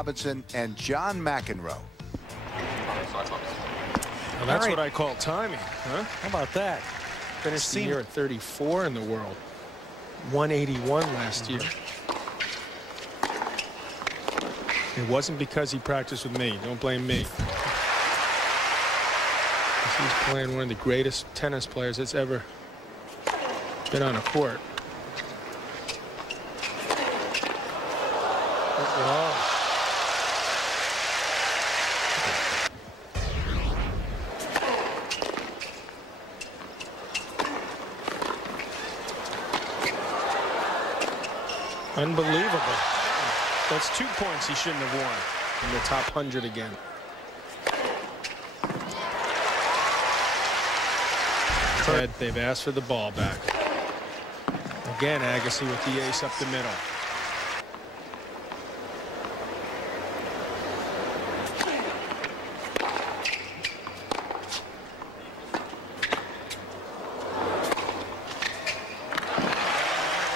Robinson and John McEnroe. Well, that's what I call timing, huh? How about that? Finished the year at 34 in the world. 181 last year. It wasn't because he practiced with me. Don't blame me. He's playing one of the greatest tennis players that's ever been on a court. Oh. Unbelievable. That's 2 points he shouldn't have won in the top 100 again. They've asked for the ball back. Again, Agassi with the ace up the middle.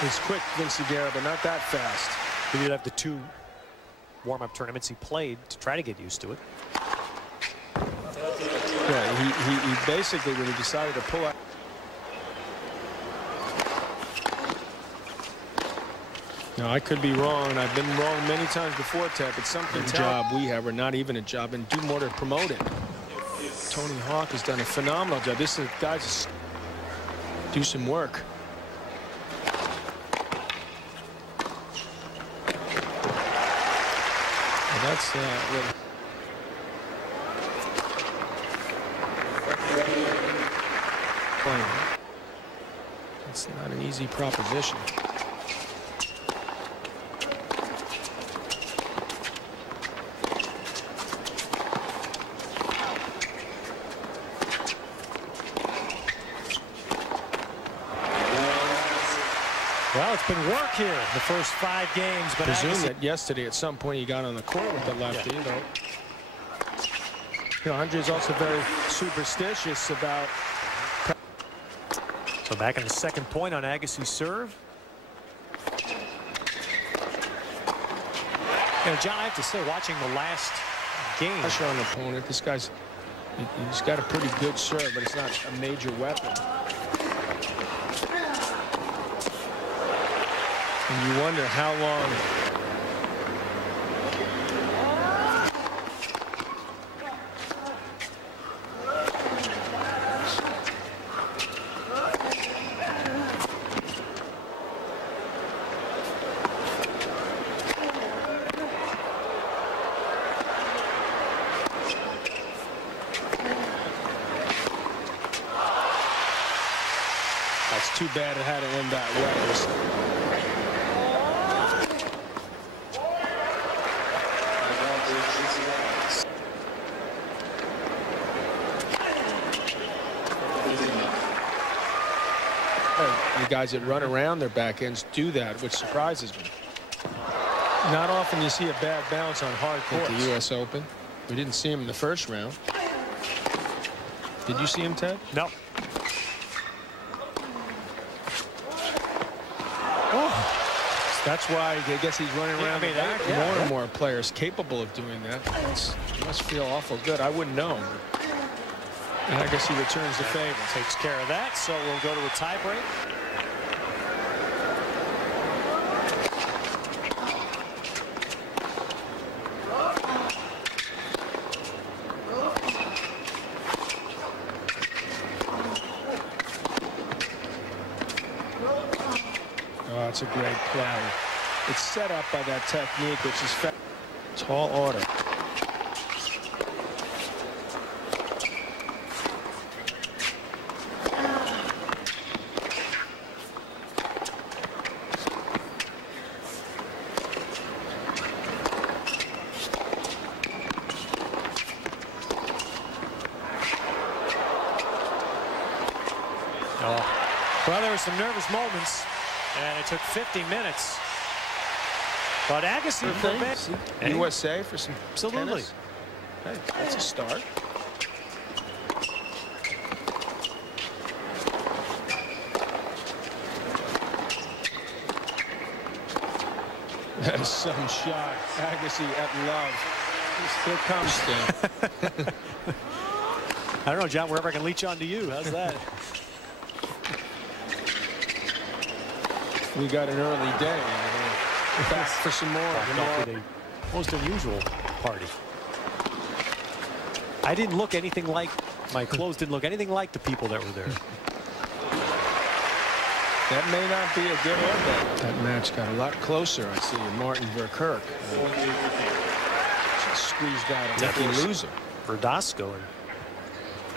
He's quick, Vinciguerra, but not that fast. He did have the 2 warm-up tournaments he played to try to get used to it. Yeah, he basically, when he decided to pull out. Now, I could be wrong, and I've been wrong many times before, Ted, but something job we have, or not even a job, and do more to promote it. Tony Hawk has done a phenomenal job. This is guys do some work. And that's what. It's not an easy proposition. Well, it's been work here the first 5 games, but I presume that yesterday at some point he got on the court with the lefty. Yeah. You know, Andreas also very superstitious about. So back in the second point on Agassi's serve. You know, John, I have to say, watching the last game. Pressure on the opponent. This guy's, he's got a pretty good serve, but it's not a major weapon. And you wonder how long. That's too bad it had to end that way. The guys that run around their backends do that, which surprises me. Not often you see a bad bounce on hard court. The U.S. Open. We didn't see him in the first round. Did you see him, Ted? No. Oh. That's why I guess he's running around the back. More and more players capable of doing that. It must feel awful good. I wouldn't know. And I guess he returns the favor. Takes care of that, so we'll go to a tie break. Oh, that's a great play. It's set up by that technique, which is fast. Tall order. Well, there were some nervous moments, and it took 50 minutes. But Agassi, USA for some absolutely. Tennis. Hey, that's a start. That is some shot. Agassi at love. Here comes Stan. I don't know, John, wherever I can leech onto you. How's that? We got an early day. Back for some more. Most unusual party. I didn't look anything like, my clothes didn't look anything like the people that were there. That may not be a good or bad. That match got a lot closer. I see Martin Verkerk. Squeezed out a lucky loser. Verdasco. And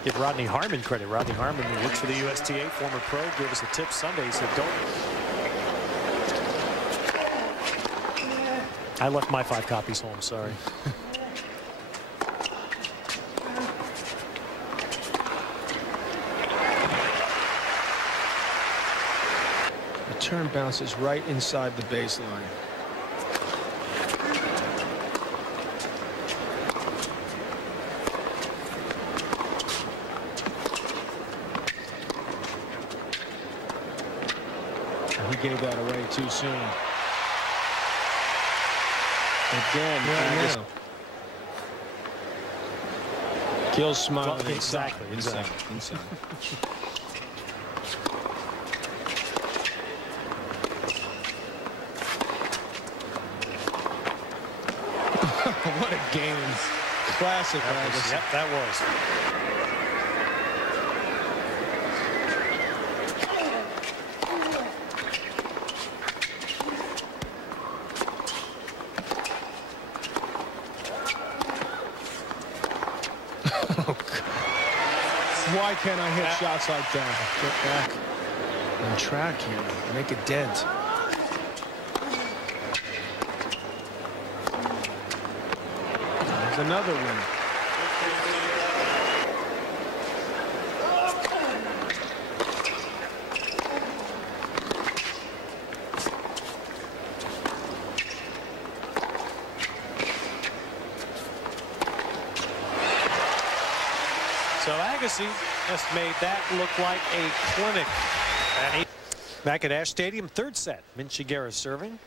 give Rodney Harmon credit. Rodney Harmon, who works for the USTA, former pro, gave us a tip Sunday. He said, don't. I left my 5 copies home, sorry. The turn bounces right inside the baseline. He gave that away too soon. Again, now. Gill's smiling inside. Inside. What a game. Classic Agassi. Yep, that was. Why can't I hit shots like that? Get back on track here. Make a dent. There's another one. So Agassi just made that look like a clinic. And back at Ash Stadium, 3rd set. Vinciguerra serving.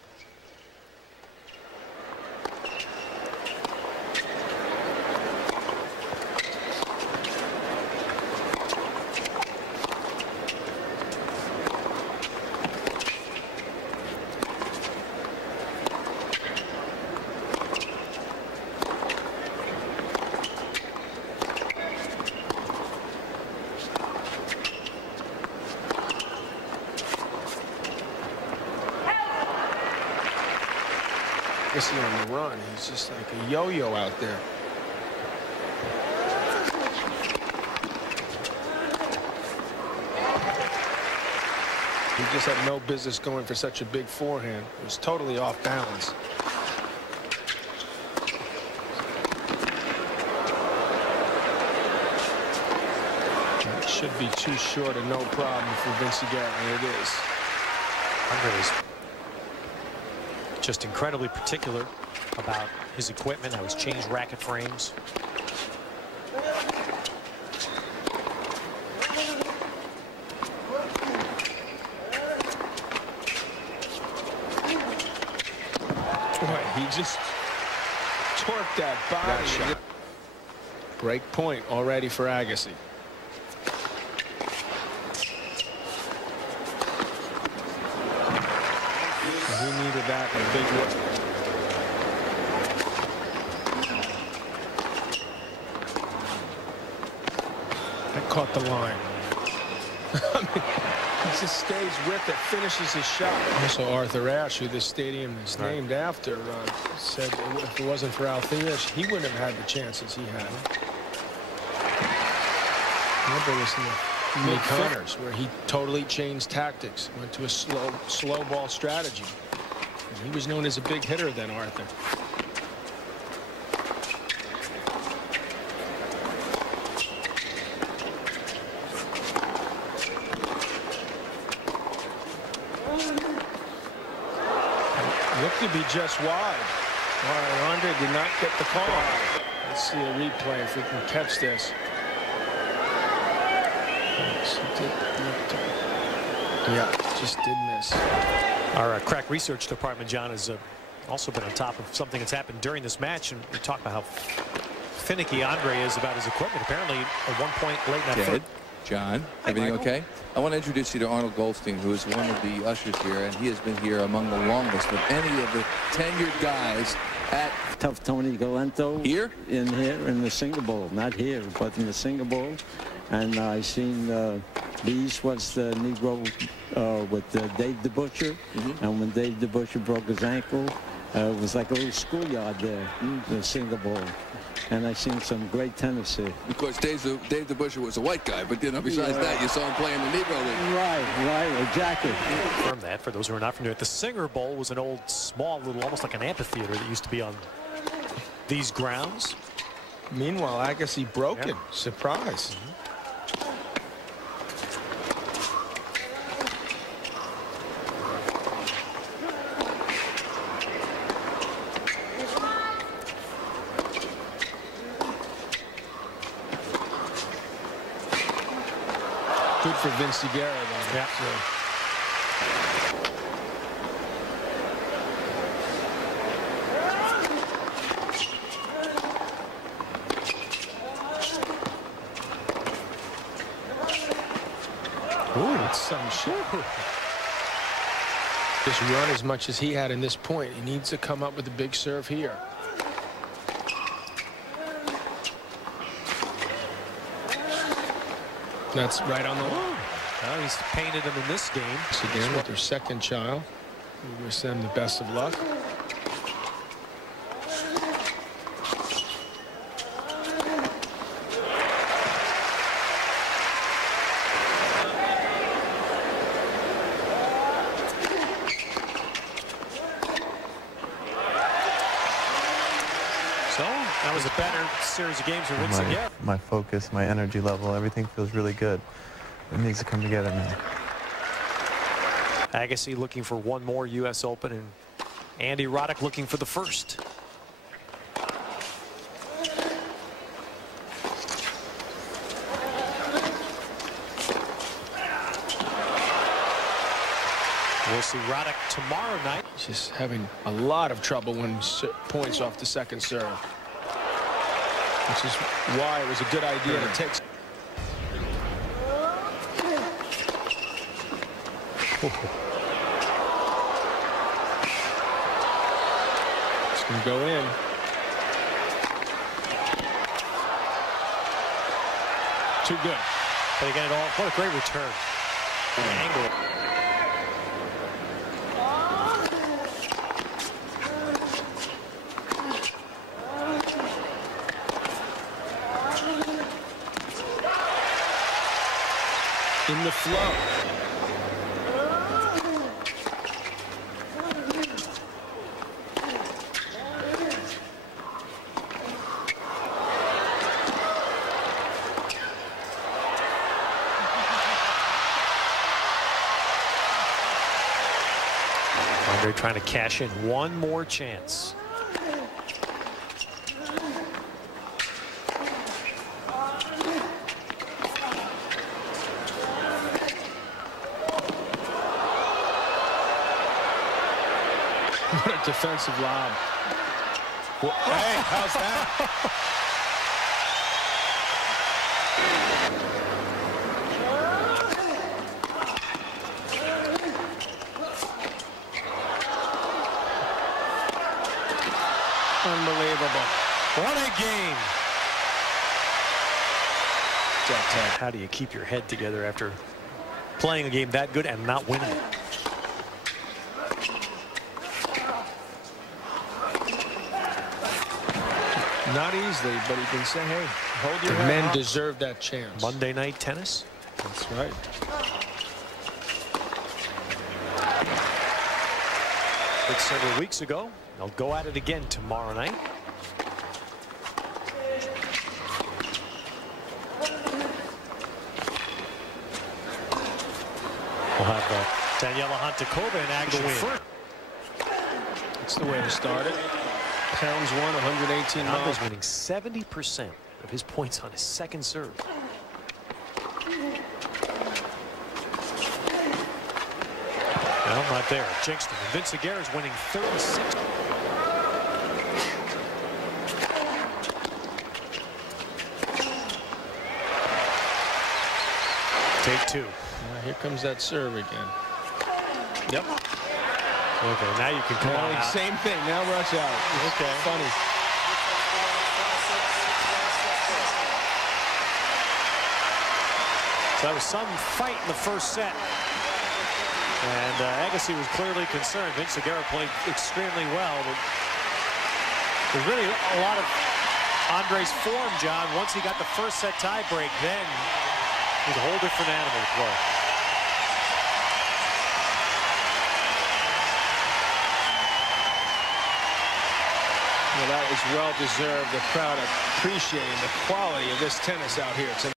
Agassi on the run. He's just like a yo-yo out there. He just had no business going for such a big forehand. It was totally off balance. That should be too short and no problem for Vinciguerra, and it is. Andreas just incredibly particular about his equipment, how he's changed racket frames. Boy, he just torqued that body. Shot. Break point already for Agassi. He needed that in a big way. That caught the line. I mean, he just stays with it, finishes his shot. Also, Arthur Ashe, who this stadium is named after, said if it wasn't for Althea, he wouldn't have had the chances he had. Remember this in the mid-Connors, where he totally changed tactics, went to a slow ball strategy. And he was known as a big hitter then, Arthur. Looked to be just wide. Andre did not get the call. Let's see a replay if we can catch this. Yeah, just did miss. Our crack research department, John, is Also been on top of something that's happened during this match, and we talk about how finicky Andre is about his equipment. Apparently, at one point late in that Ted, John, everything Michael. okay? I want to introduce you to Arnold Goldstein, who is one of the ushers here, and he has been here among the longest of any of the tenured guys at Tough Tony Galento here in the Singer Bowl, not here, but in the Singer Bowl. And I seen the East West Negro with Dave the Butcher, and when Dave the Butcher broke his ankle, it was like a little schoolyard there, the Singer Bowl. And I seen some great tennis here. Of Dave the Butcher was a white guy, but besides that, you saw him play in the Negro League. Right, exactly. Confirm that for those who are not familiar. The Singer Bowl was an old, small, little, almost like an amphitheater that used to be on these grounds. Meanwhile, Agassi broken. Yep. Surprise. Good for Vinciguerra, though. Yeah. Ooh, it's some shit. Just run as much as he had in this point. He needs to come up with a big serve here. That's right on the line. Well, he's painted him in this game. Again with their second child. We wish them the best of luck. So that was a better series of games for Vinciguerra. My focus, my energy level, everything feels really good. It needs to come together now. Agassi looking for one more U.S. Open, and Andy Roddick looking for the first. We'll see Roddick tomorrow night. He's just having a lot of trouble winning points off the second serve, which is why it was a good idea to take. It's going to go in. Too good. But again, what a great return. Angle. In the flow. Andre trying to cash in one more chance. What a defensive lob. Well, hey, how's that? Unbelievable. What a game. How do you keep your head together after playing a game that good and not winning it? Not easily, but he can say, hey, hold your head. Men deserve that chance. Monday night tennis. That's right. But several weeks ago, they'll go at it again tomorrow night. We'll have Daniela Hantakova in action first. That's the way to start it. Pounds won, 118 miles. Andre's winning 70% of his points on his second serve. No, not there. Jinxed him. Vinciguerra is winning 36. Break 2. Here comes that serve again. Yep. Okay, now you can come out. Same thing. Now rush out. Okay. Funny. So there was some fight in the first set. And Agassi was clearly concerned. Vinciguerra played extremely well. But there's really a lot of Andre's form, John. Once he got the first set tie break, then he's a whole different animal to play. Well, that was well deserved. The crowd appreciating the quality of this tennis out here tonight.